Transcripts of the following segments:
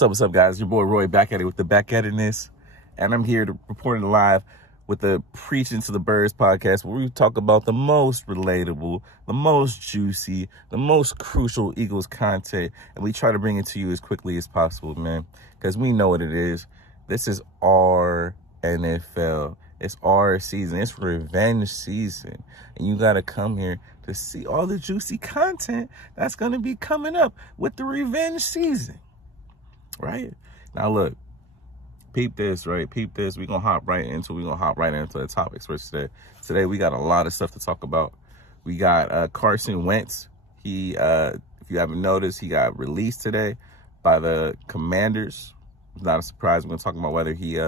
What's up, guys? Your boy Roy back at it with the back at itness. And I'm here to reporting live with the Preaching to the Birds podcast, where we talk about the most relatable, the most juicy, the most crucial Eagles content. And we try to bring it to you as quickly as possible, man, because we know what it is. This is our NFL. It's our season. It's revenge season. And you got to come here to see all the juicy content that's going to be coming up with the revenge season. Right? Now, look, peep this, right? Peep this. We're going to hop right into the topics for today. Today, we got a lot of stuff to talk about. We got Carson Wentz. If you haven't noticed, he got released today by the Commanders. It's not a surprise. We're going to talk about whether he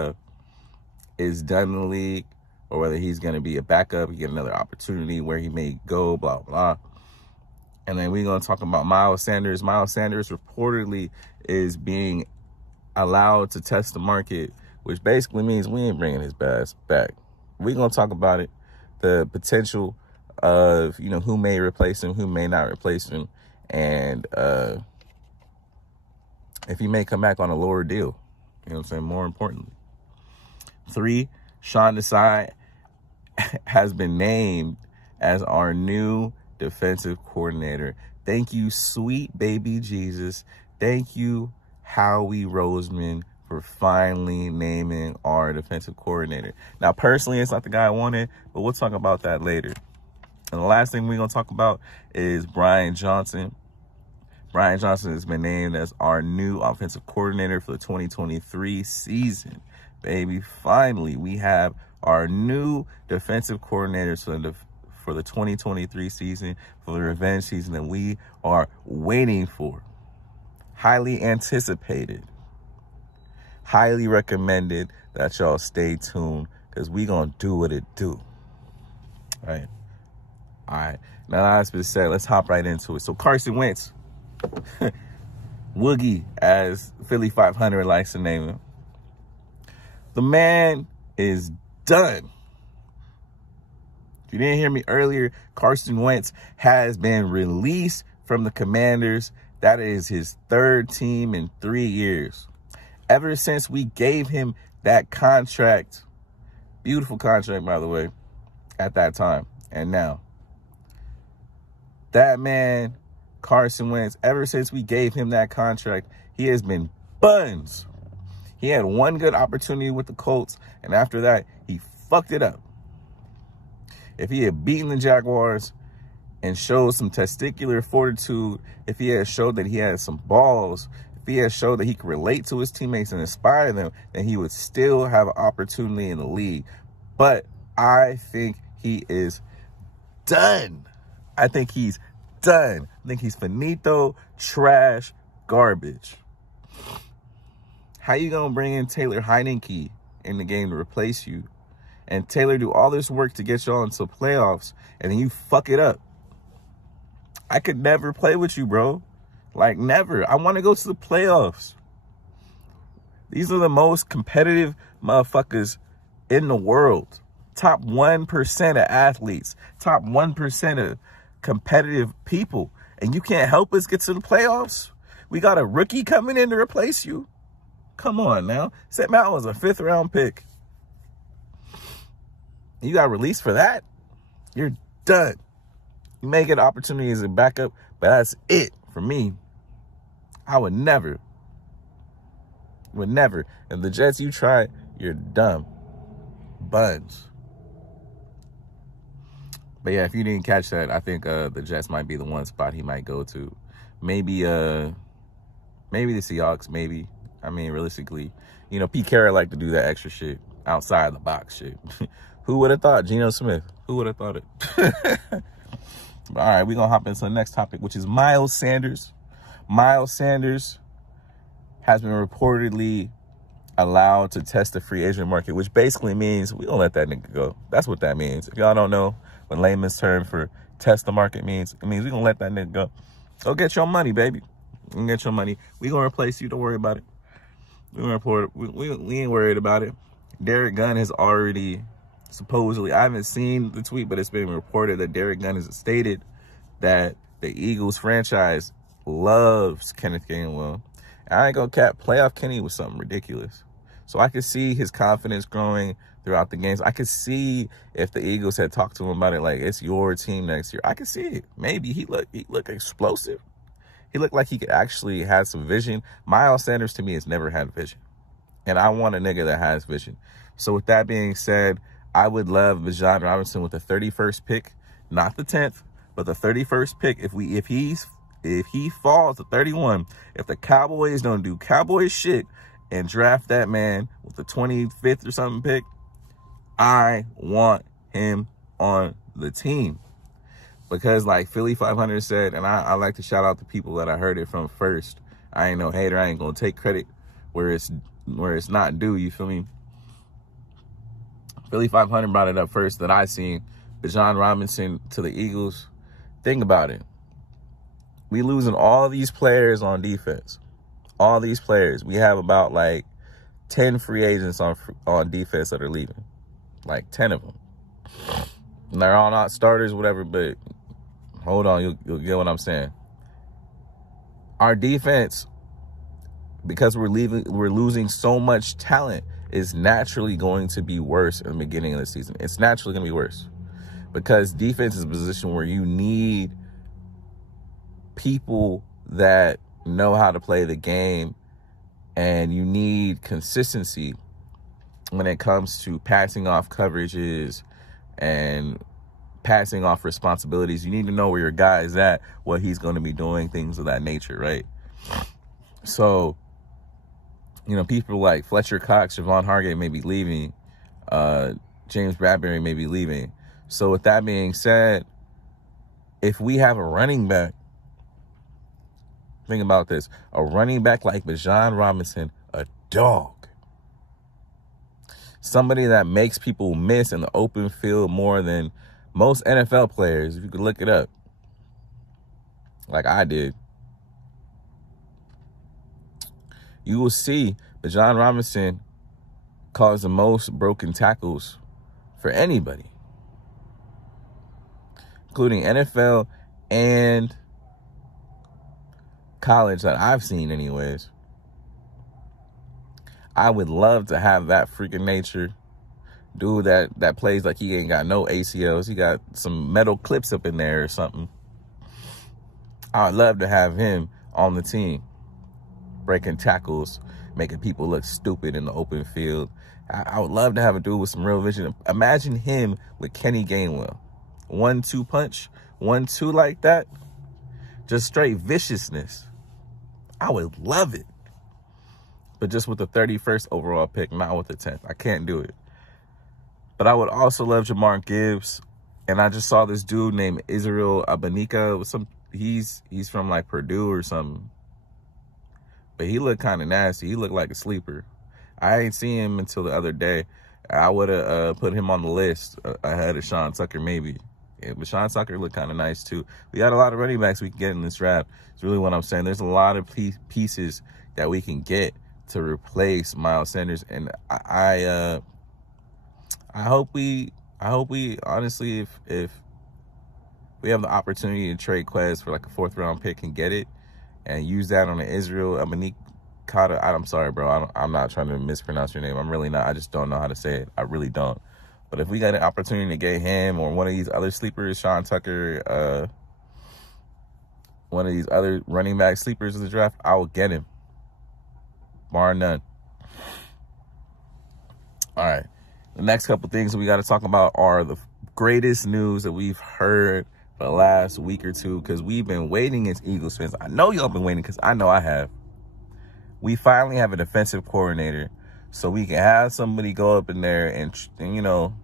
is done in the league or whether he's going to be a backup, he get another opportunity where he may go, blah, blah. And then we're going to talk about Miles Sanders. Miles Sanders reportedly is being allowed to test the market, which basically means we ain't bringing his ass back. We're going to talk about it, the potential of, who may replace him, who may not replace him, and if he may come back on a lower deal. You know what I'm saying? More importantly. 3, Sean Desai has been named as our new defensive coordinator. Thank you, sweet baby Jesus. Thank you, Howie Roseman, for finally naming our defensive coordinator. Now, personally, it's not the guy I wanted, but we'll talk about that later. And the last thing we're going to talk about is Brian Johnson. Brian Johnson has been named as our new offensive coordinator for the 2023 season. Baby, finally, we have our new defensive coordinators for the 2023 season, for the revenge season that we are waiting for. Highly anticipated. Highly recommended that y'all stay tuned, because we going to do what it do. All right. Now, that's been said, let's hop right into it. So, Carson Wentz, Woogie, as Philly 500 likes to name him. The man is done. If you didn't hear me earlier, Carson Wentz has been released from the Commanders. That is his third team in 3 years. Ever since we gave him that contract, beautiful contract, by the way, at that time and now. That man, Carson Wentz, ever since we gave him that contract, he has been buns. He had one good opportunity with the Colts, and after that, he fucked it up. If he had beaten the Jaguars and showed some testicular fortitude, if he had showed that he had some balls, if he had showed that he could relate to his teammates and inspire them, then he would still have an opportunity in the league. But I think he is done. I think he's done. I think he's finito, trash, garbage. How you going to bring in Taylor Heineke in the game to replace you, and Taylor do all this work to get y'all into playoffs, and then you fuck it up? I could never play with you, bro. Like, never. I want to go to the playoffs. These are the most competitive motherfuckers in the world. Top 1% of athletes. Top 1% of competitive people. And you can't help us get to the playoffs? We got a rookie coming in to replace you? Come on now. Sam Howell was a 5th-round pick. You got released for that? You're done. You may get an opportunity as a backup, but that's it for me. I would never. If the Jets you try, you're dumb. Buns. But yeah, if you didn't catch that, I think the Jets might be the one spot he might go to. Maybe the Seahawks, maybe. I mean, realistically, Pete Carroll like to do that extra shit, outside the box shit. Who would have thought? Geno Smith. Who would have thought it? All right, we're going to hop into the next topic, which is Miles Sanders. Miles Sanders has been reportedly allowed to test the free agent market, which basically means we don't let that nigga go. That's what that means. If y'all don't know what layman's term for test the market means, it means we going to let that nigga go. Go get your money, baby. You get your money. We going to replace you. Don't worry about it. We ain't worried about it. Derek Gunn has already supposedly, I haven't seen the tweet, but it's been reported that Derek Gunn has stated that the Eagles franchise loves Kenneth Gainwell. I ain't gonna cap, playoff Kenny was something ridiculous. So I could see his confidence growing throughout the games. I could see if the Eagles had talked to him about it, like, it's your team next year. I could see it. Maybe he looked explosive. He looked like he could actually have some vision. Miles Sanders, to me, has never had vision. And I want a nigga that has vision. So with that being said, I would love Bijan Robinson with the 31st pick, not the 10th, but the 31st pick. If he falls to 31, if the Cowboys don't do Cowboy shit and draft that man with the 25th or something pick, I want him on the team. Because like Philly 500 said, and I like to shout out the people that I heard it from first. I ain't no hater. I ain't gonna take credit where it's not due. You feel me? Philly 500 brought it up first that I seen. Bijan Robinson to the Eagles. Think about it. We losing all these players on defense. All these players. We have about like 10 free agents on defense that are leaving. Like 10 of them. And they're all not starters, whatever, but hold on, you'll get what I'm saying. Our defense, because we're losing so much talent, is naturally going to be worse in the beginning of the season. It's naturally going to be worse. Because defense is a position where you need people that know how to play the game, and you need consistency when it comes to passing off coverages and passing off responsibilities. You need to know where your guy is at, what he's going to be doing, things of that nature, right? So, you know, people like Fletcher Cox, Javon Hargate may be leaving. James Bradbury may be leaving. So with that being said, if we have a running back, think about this, a running back like Bijan Robinson, a dog, somebody that makes people miss in the open field more than most NFL players, if you could look it up, like I did, you will see Bijan Robinson cause the most broken tackles for anybody, including NFL and college that I've seen anyways. I would love to have that freaking nature. Dude that plays like he ain't got no ACLs. He got some metal clips up in there or something. I would love to have him on the team, breaking tackles, making people look stupid in the open field. I would love to have a dude with some real vision. Imagine him with Kenny Gainwell. 1-2 punch, 1-2 like that. Just straight viciousness. I would love it. But just with the 31st overall pick, not with the 10th. I can't do it. But I would also love Jamar Gibbs. And I just saw this dude named Israel Abanika. He's from like Purdue or something. But he looked kind of nasty. He looked like a sleeper. I ain't seen him until the other day. I would have put him on the list ahead of Sean Tucker maybe. Yeah, but Sean Tucker looked kind of nice too. We got a lot of running backs we can get in this draft. It's really what I'm saying. There's a lot of pieces that we can get to replace Miles Sanders. And I hope we honestly, if we have the opportunity to trade Quez for like a 4th round pick and get it and use that on an Israel Amanikata. I'm sorry, bro. I'm not trying to mispronounce your name. I'm really not. I just don't know how to say it. I really don't. But if we got an opportunity to get him or one of these other sleepers, Sean Tucker, one of these other running back sleepers of the draft, I will get him. Bar none. All right. The next couple things that we got to talk about are the greatest news that we've heard for the last week or two, because we've been waiting as Eagles fans. I know y'all been waiting because I know I have. We finally have a defensive coordinator, so we can have somebody go up in there and you know,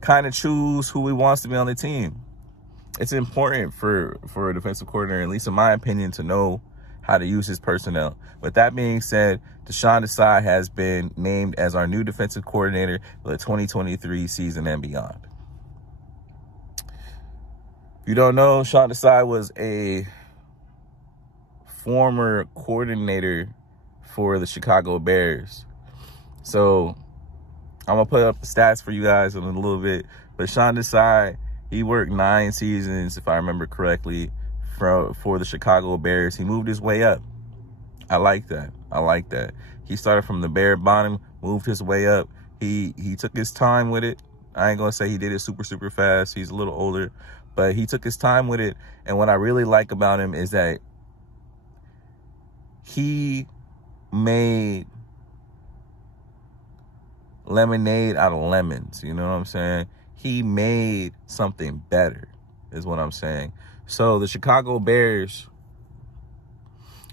kind of choose who he wants to be on the team. It's important for a defensive coordinator, at least in my opinion, to know how to use his personnel. With that being said, Desai has been named as our new defensive coordinator for the 2023 season and beyond. If you don't know, Desai was a former coordinator for the Chicago Bears. So I'm going to put up the stats for you guys in a little bit. But Desai, he worked 9 seasons, if I remember correctly, for the Chicago Bears. He moved his way up I like that. I like that. He started from the bare bottom, moved his way up. He took his time with it. I ain't gonna say he did it super, super fast. He's a little older, but he took his time with it. And what I really like about him is that he made lemonade out of lemons. You know what I'm saying? He made something better, is what I'm saying. So the Chicago Bears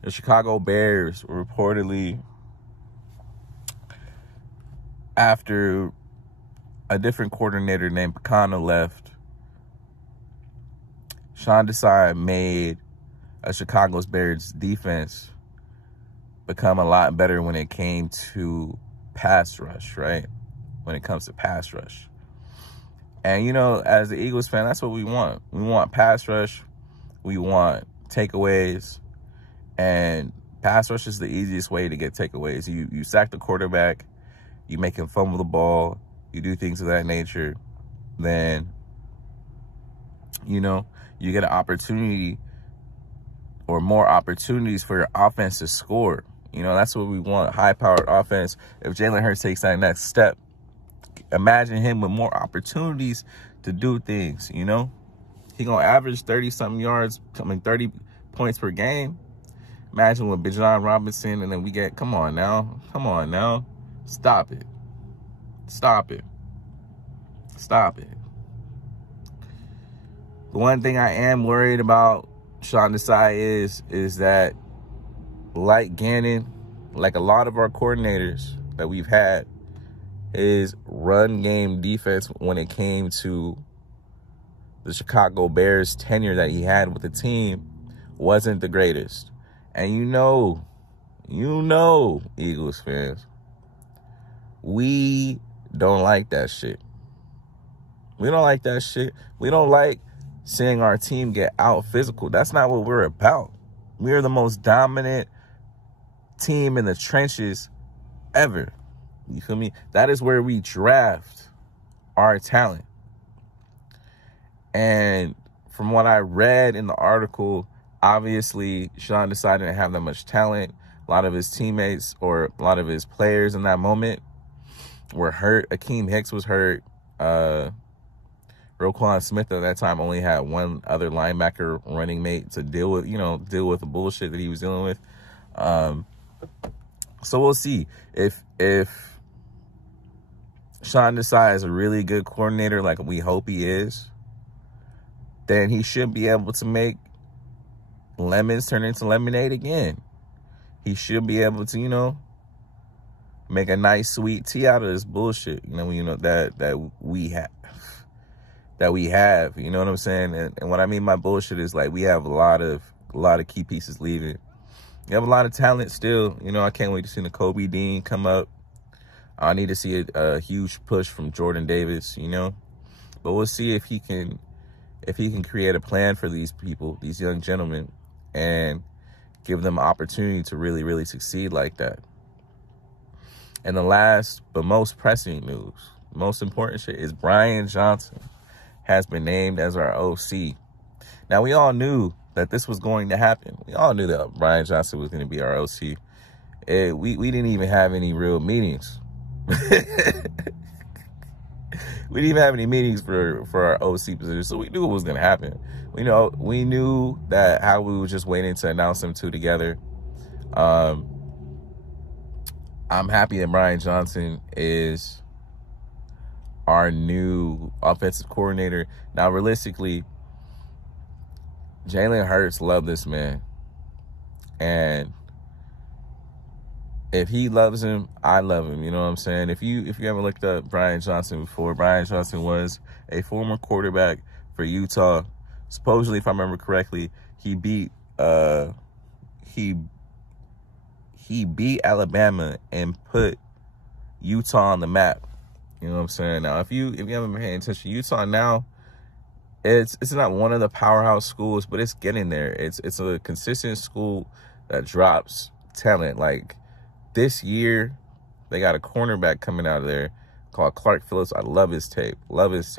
reportedly, after a different coordinator named Picano left, Sean Desai made a Chicago's Bears defense become a lot better when it came to pass rush, right? When it comes to pass rush. And, you know, as the Eagles fan, that's what we want. We want pass rush. We want takeaways. And pass rush is the easiest way to get takeaways. You sack the quarterback. You make him fumble the ball. You do things of that nature. Then, you know, you get an opportunity or more opportunities for your offense to score. You know, that's what we want, high-powered offense. If Jalen Hurts takes that next step, imagine him with more opportunities to do things, you know? He going to average 30-something yards, 30 points per game. Imagine with Bijan Robinson, and then we get, come on now. Stop it. The one thing I am worried about Sean Desai is that, like Gannon, like a lot of our coordinators that we've had, his run game defense when it came to the Chicago Bears tenure that he had with the team wasn't the greatest. And you know, Eagles fans, we don't like that shit. We don't like that shit. We don't like seeing our team get out physical. That's not what we're about. We are the most dominant team in the trenches ever. You feel me? That is where we draft our talent. And from what I read in the article, obviously Sean Desai didn't have that much talent. A lot of his teammates or a lot of his players in that moment were hurt. Akeem Hicks was hurt. Roquan Smith at that time only had one other linebacker running mate to deal with the bullshit that he was dealing with. So we'll see if Sean Desai is a really good coordinator, like we hope he is, then he should be able to make lemons turn into lemonade again. He should be able to, make a nice sweet tea out of this bullshit. That we have. You know what I'm saying? And what I mean by bullshit is like we have a lot of key pieces leaving. You have a lot of talent still. I can't wait to see the Kobe Dean come up. I need to see a huge push from Jordan Davis, But we'll see if he can create a plan for these people, these young gentlemen, and give them an opportunity to really, really succeed like that. And the last but most pressing news, most important shit, is Brian Johnson has been named as our OC. Now, we all knew that this was going to happen. We all knew that Brian Johnson was going to be our OC. We didn't even have any real meetings. We didn't even have any meetings for our OC position, so we knew it was going to happen. We knew that how we were just waiting to announce them two together. I'm happy that Brian Johnson is our new offensive coordinator. Now, realistically, Jalen Hurts loved this man. And if he loves him, I love him. You know what I'm saying? If you ever looked up Brian Johnson before, Brian Johnson was a former quarterback for Utah. Supposedly, if I remember correctly, he beat Alabama and put Utah on the map. You know what I'm saying? Now, if you haven't been paying attention, Utah now, it's not one of the powerhouse schools, but it's getting there. It's a consistent school that drops talent. Like this year, they got a cornerback coming out of there called Clark Phillips. I love his tape. Last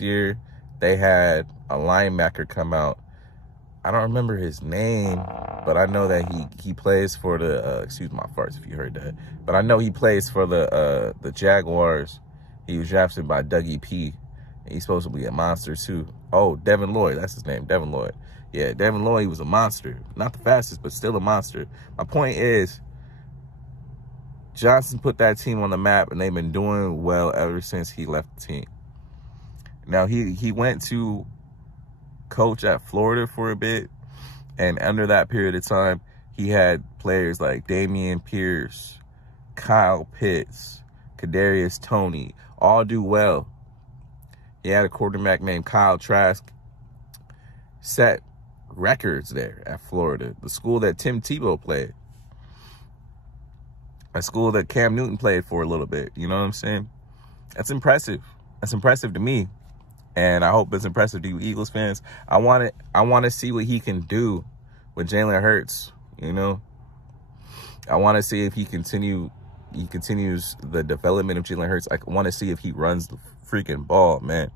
year, they had a linebacker come out I don't remember his name, but I know that he plays for the excuse my farts if you heard that. But I know he plays for the Jaguars. He was drafted by Dougie P. And he's supposed to be a monster too. Oh, Devin Lloyd, that's his name, Devin Lloyd. Yeah, Devin Lloyd, he was a monster. Not the fastest, but still a monster. My point is, Johnson put that team on the map, and they've been doing well ever since he left the team. Now, he went to coach at Florida for a bit, and under that period of time, he had players like Dameon Pierce, Kyle Pitts, Kadarius Toney, all do well. He had a quarterback named Kyle Trask, set records there at Florida, the school that Tim Tebow played, a school that Cam Newton played for a little bit. You know what I'm saying? That's impressive. That's impressive to me, and I hope it's impressive to you Eagles fans. I want to see what he can do with Jalen Hurts. You know, I want to see if he continues the development of Jalen Hurts. I want to see if he runs the freaking ball, man.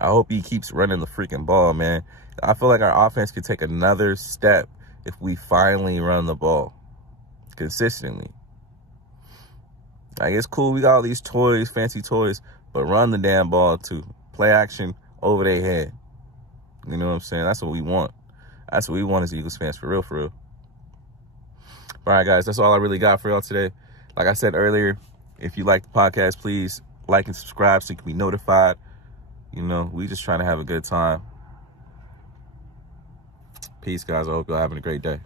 I hope he keeps running the freaking ball, man. I feel like our offense could take another step if we finally run the ball consistently. Like, it's cool, we got all these toys, fancy toys, but run the damn ball too. Play action over their head. You know what I'm saying? That's what we want. That's what we want as Eagles fans, for real, for real. All right, guys, that's all I really got for y'all today. Like I said earlier, if you like the podcast, please like and subscribe so you can be notified. You know, we just trying to have a good time. Peace, guys. I hope y'all having a great day.